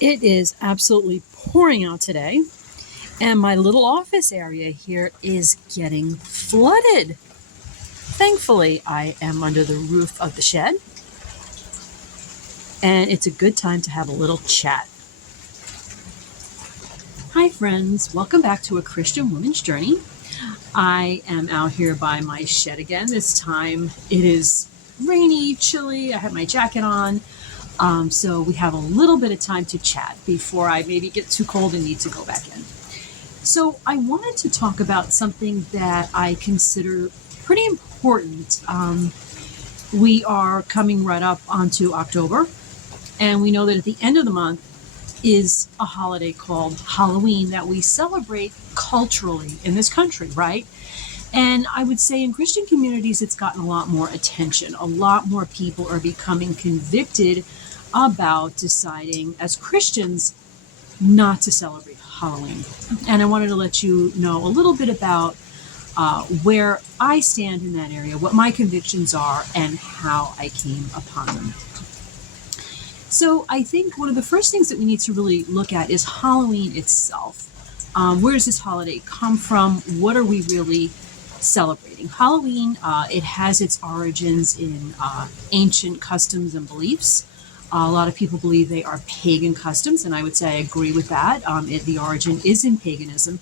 It is absolutely pouring out today, and my little office area here is getting flooded. Thankfully, I am under the roof of the shed, and it's a good time to have a little chat. Hi, friends. Welcome back to A Christian Woman's Journey. I am out here by my shed again. This time it is rainy, chilly. I have my jacket on. So we have a little bit of time to chat before I maybe get too cold and need to go back in. So I wanted to talk about something that I consider pretty important. We are coming right up onto October, and we know that at the end of the month is a holiday called Halloween that we celebrate culturally in this country, right? And I would say in Christian communities, it's gotten a lot more attention. A lot more people are becoming convicted about deciding as Christians not to celebrate Halloween. And I wanted to let you know a little bit about where I stand in that area, what my convictions are, and how I came upon them. So I think one of the first things that we need to really look at is Halloween itself. Where does this holiday come from? What are we really celebrating? Halloween, it has its origins in ancient customs and beliefs. A lot of people believe they are pagan customs, and I would say I agree with that. The origin is in paganism,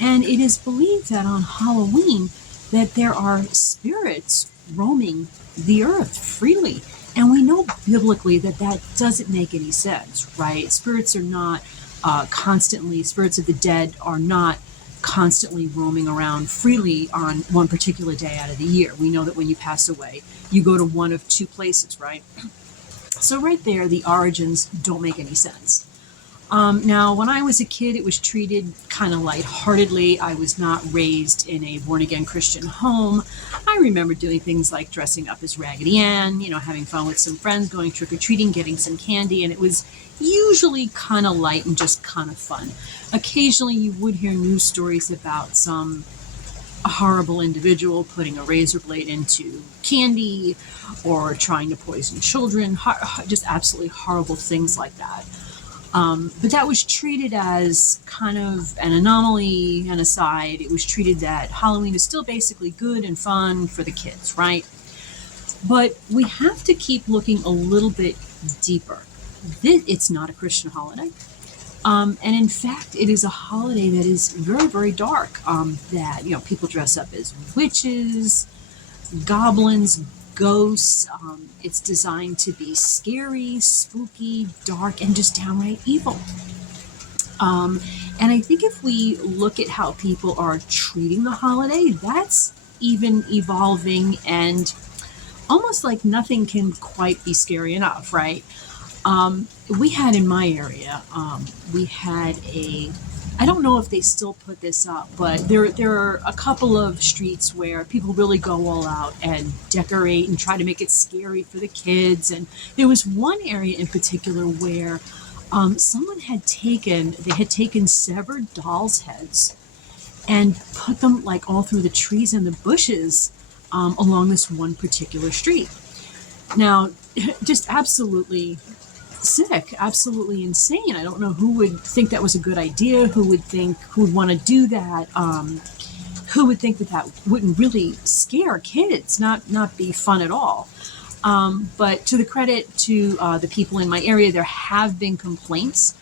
and it is believed that on Halloween that there are spirits roaming the earth freely. And we know biblically that that doesn't make any sense, right? Spirits are not spirits of the dead are not constantly roaming around freely on one particular day out of the year. We know that when you pass away, you go to one of two places, right? So right there, the origins don't make any sense. Now, when I was a kid, it was treated kind of lightheartedly. I was not raised in a born-again Christian home. I remember doing things like dressing up as Raggedy Ann, having fun with some friends, going trick-or-treating, getting some candy, and it was usually kind of light and just kind of fun. Occasionally, you would hear news stories about some horrible individual putting a razor blade into candy or trying to poison children, just absolutely horrible things like that. But that was treated as kind of an anomaly, an aside. It was treated that Halloween is still basically good and fun for the kids, right? But we have to keep looking a little bit deeper. It's not a Christian holiday. And in fact, it is a holiday that is very, very dark. That, people dress up as witches, goblins, ghosts. It's designed to be scary, spooky, dark, and just downright evil. And I think if we look at how people are treating the holiday, that's even evolving and almost like nothing can quite be scary enough, right? We had in my area, we had I don't know if they still put this up, but there are a couple of streets where people really go all out and decorate and try to make it scary for the kids. And there was one area in particular where someone had taken severed dolls' heads and put them like all through the trees and the bushes along this one particular street. Now, just absolutely sick, absolutely insane. I don't know who would think that was a good idea, who would want to do that, who would think that wouldn't really scare kids, not be fun at all. But to the credit to the people in my area, there have been complaints.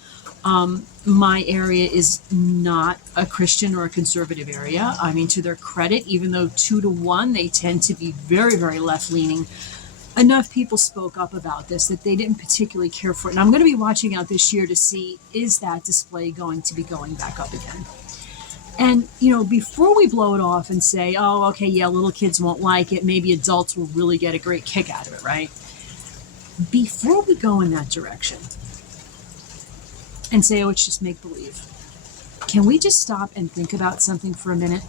My area is not a Christian or a conservative area. I mean, to their credit, even though 2-to-1, they tend to be very, very left-leaning. Enough people spoke up about this that they didn't particularly care for it. And I'm going to be watching out this year to see, is that display going to be going back up again? And, before we blow it off and say, oh, okay, yeah, little kids won't like it, maybe adults will really get a great kick out of it, right? Before we go in that direction and say, oh, it's just make-believe, can we just stop and think about something for a minute?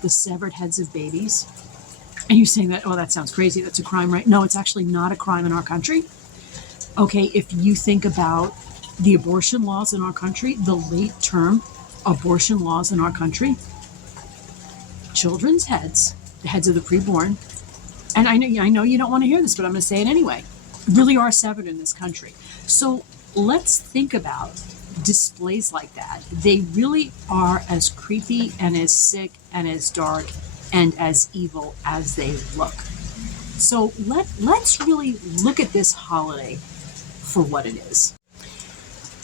The severed heads of babies. And you're saying that, oh, that sounds crazy. That's a crime, right? No, it's actually not a crime in our country. Okay, if you think about the abortion laws in our country, the late-term abortion laws in our country, children's heads, the heads of the preborn, and I know you don't want to hear this, but I'm going to say it anyway, really are severed in this country. So let's think about displays like that. They really are as creepy and as sick and as dark and as evil as they look. So let's really look at this holiday for what it is.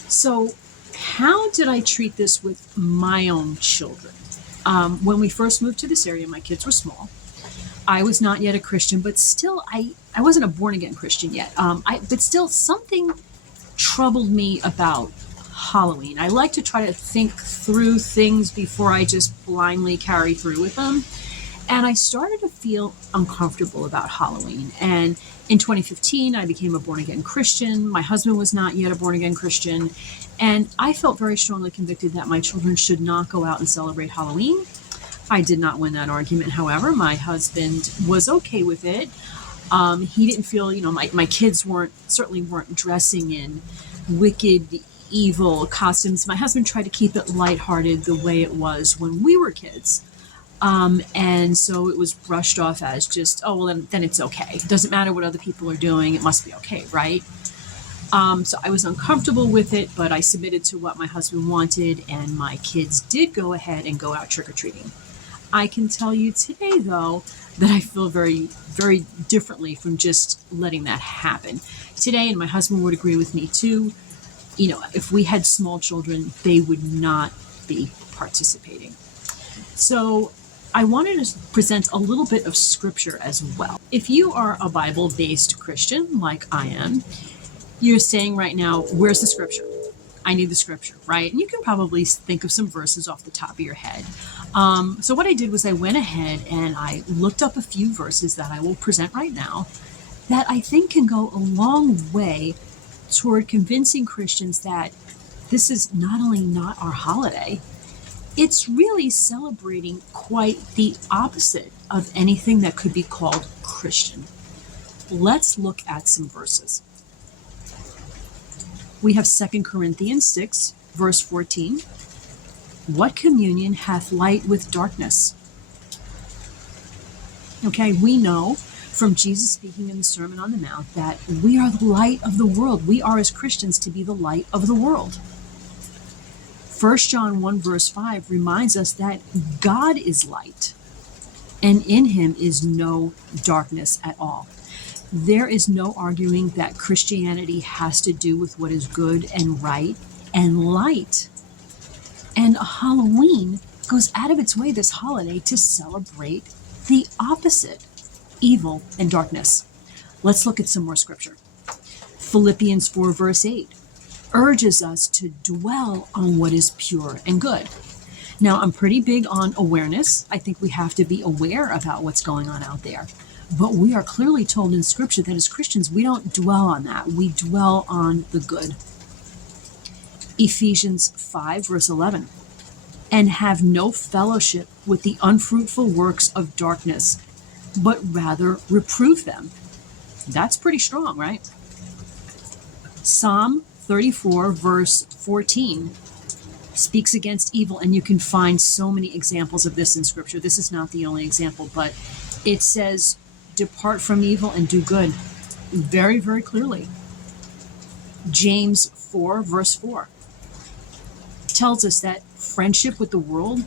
So how did I treat this with my own children? When we first moved to this area, my kids were small. I was not yet a Christian, but still, I wasn't a born again Christian yet. But still, something troubled me about Halloween. I like to try to think through things before I just blindly carry through with them. And I started to feel uncomfortable about Halloween. And in 2015, I became a born again Christian. My husband was not yet a born again Christian. And I felt very strongly convicted that my children should not go out and celebrate Halloween. I did not win that argument. However, my husband was okay with it. He didn't feel, my kids certainly weren't dressing in wicked, evil costumes. My husband tried to keep it lighthearted the way it was when we were kids. And so it was brushed off as just, oh, well, then it's okay. It doesn't matter what other people are doing. It must be okay, right? So I was uncomfortable with it, but I submitted to what my husband wanted, and my kids did go ahead and go out trick-or-treating. I can tell you today, though, that I feel very, very differently from just letting that happen. Today, and my husband would agree with me too, if we had small children, they would not be participating. So I wanted to present a little bit of scripture as well. If you are a Bible-based Christian, like I am, you're saying right now, where's the scripture? I need the scripture, right? And you can probably think of some verses off the top of your head. So what I did was I went ahead and I looked up a few verses that I will present right now that I think can go a long way toward convincing Christians that this is not only not our holiday, it's really celebrating quite the opposite of anything that could be called Christian. Let's look at some verses. We have 2 Corinthians 6, verse 14. What communion hath light with darkness? Okay, we know from Jesus speaking in the Sermon on the Mount that we are the light of the world. We are, as Christians, to be the light of the world. 1 John 1, verse 5 reminds us that God is light, and in him is no darkness at all. There is no arguing that Christianity has to do with what is good and right and light. And Halloween goes out of its way this holiday to celebrate the opposite, evil and darkness. Let's look at some more scripture. Philippians 4, verse 8 urges us to dwell on what is pure and good. Now, I'm pretty big on awareness. I think we have to be aware about what's going on out there. But we are clearly told in Scripture that as Christians, we don't dwell on that. We dwell on the good. Ephesians 5, verse 11. And have no fellowship with the unfruitful works of darkness, but rather reprove them. That's pretty strong, right? Psalm 34, verse 14 speaks against evil, and you can find so many examples of this in Scripture. This is not the only example, but it says, depart from evil and do good, very, very clearly. James 4, verse 4 tells us that friendship with the world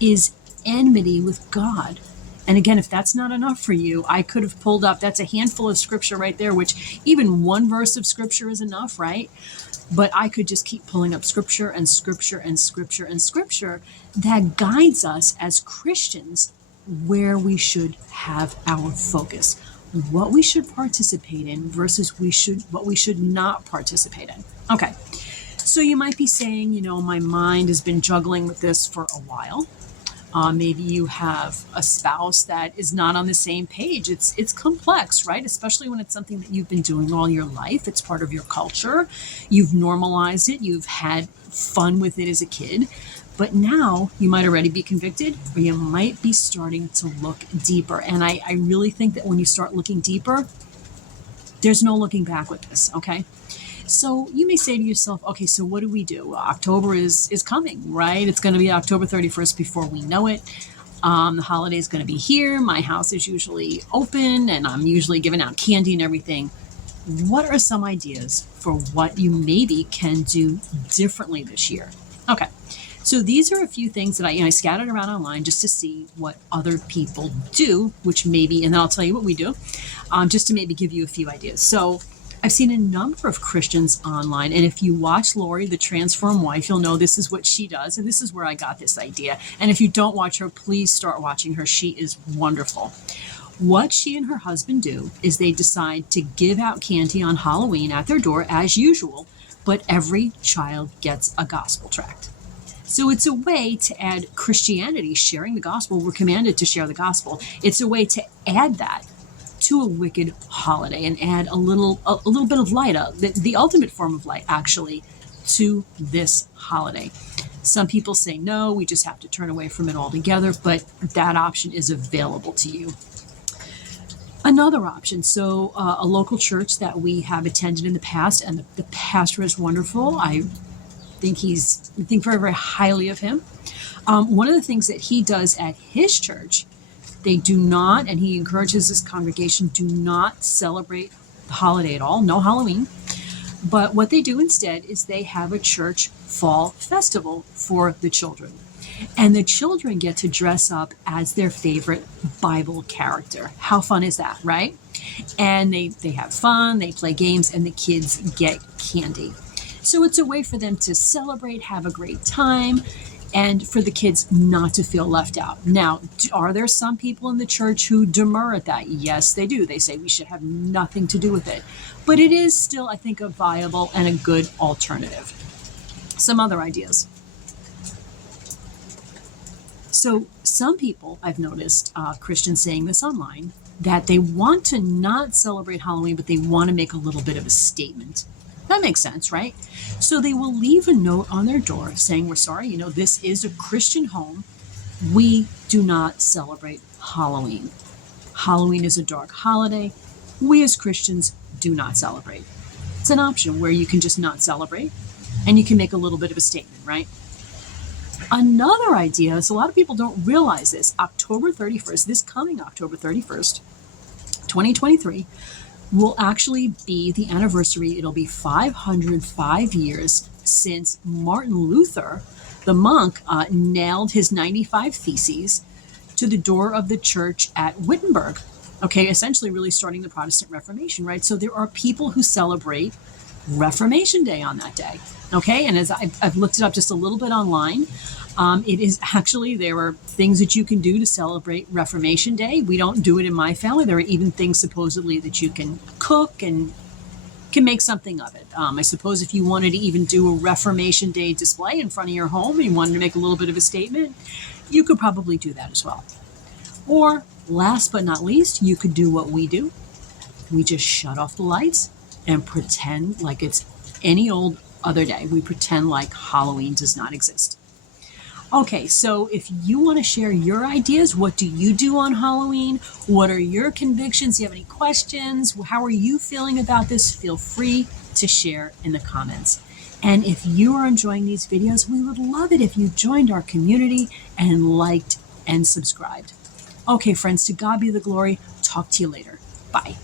is enmity with God. And again, if that's not enough for you, I could have pulled up, that's a handful of scripture right there, which even one verse of scripture is enough, right? But I could just keep pulling up scripture and scripture and scripture and scripture that guides us as Christians where we should have our focus, what we should participate in versus what we should not participate in. Okay, so you might be saying, my mind has been juggling with this for a while. Maybe you have a spouse that is not on the same page. It's complex, right? Especially when it's something that you've been doing all your life. It's part of your culture. You've normalized it. You've had fun with it as a kid. But now you might already be convicted, or you might be starting to look deeper. And I really think that when you start looking deeper, there's no looking back with this, okay? So you may say to yourself, okay, so what do we do? October is coming, right? It's going to be October 31st before we know it. The holiday is going to be here. My house is usually open, and I'm usually giving out candy and everything. what are some ideas for what you maybe can do differently this year? Okay. So these are a few things that I scattered around online just to see what other people do, which maybe, and then I'll tell you what we do, just to maybe give you a few ideas. So I've seen a number of Christians online, and if you watch Lori, the Transform Wife, you'll know this is what she does, and this is where I got this idea. And if you don't watch her, please start watching her. She is wonderful. What she and her husband do is they decide to give out candy on Halloween at their door as usual, but every child gets a gospel tract. So it's a way to add Christianity, sharing the gospel. We're commanded to share the gospel. It's a way to add that to a wicked holiday and add a little bit of light, the ultimate form of light, actually, to this holiday. Some people say, no, we just have to turn away from it altogether, but that option is available to you. Another option, so a local church that we have attended in the past, and the pastor is wonderful. I think very, very highly of him. One of the things that he does at his church, they do not, and he encourages his congregation, do not celebrate the holiday at all, no Halloween. But what they do instead is they have a church fall festival for the children. And the children get to dress up as their favorite Bible character. How fun is that, right? And they have fun, they play games, and the kids get candy. So it's a way for them to celebrate, have a great time, and for the kids not to feel left out. Now, are there some people in the church who demur at that? Yes, they do. They say we should have nothing to do with it. But it is still, I think, a viable and a good alternative. Some other ideas. So some people, I've noticed, Christians saying this online, that they want to not celebrate Halloween, but they want to make a little bit of a statement. That makes sense, right? So they will leave a note on their door saying, we're sorry, this is a Christian home. We do not celebrate Halloween. Halloween is a dark holiday. We as Christians do not celebrate. It's an option where you can just not celebrate and you can make a little bit of a statement, right? Another idea is a lot of people don't realize this. October 31st, this coming October 31st, 2023, will actually be the anniversary. It'll be 505 years since Martin Luther, the monk, nailed his 95 Theses to the door of the church at Wittenberg. Okay, essentially really starting the Protestant Reformation, right? So there are people who celebrate Reformation Day on that day. Okay, and as I've looked it up just a little bit online, it is actually, there are things that you can do to celebrate Reformation Day. We don't do it in my family. There are even things supposedly that you can cook and can make something of it. I suppose if you wanted to even do a Reformation Day display in front of your home and you wanted to make a little bit of a statement, you could probably do that as well. Or last but not least, you could do what we do. We just shut off the lights and pretend like it's any old other day. We pretend like Halloween does not exist. Okay, so if you want to share your ideas, what do you do on Halloween? What are your convictions? Do you have any questions? How are you feeling about this? Feel free to share in the comments. And if you are enjoying these videos, we would love it if you joined our community and liked and subscribed. Okay, friends, to God be the glory. Talk to you later. Bye.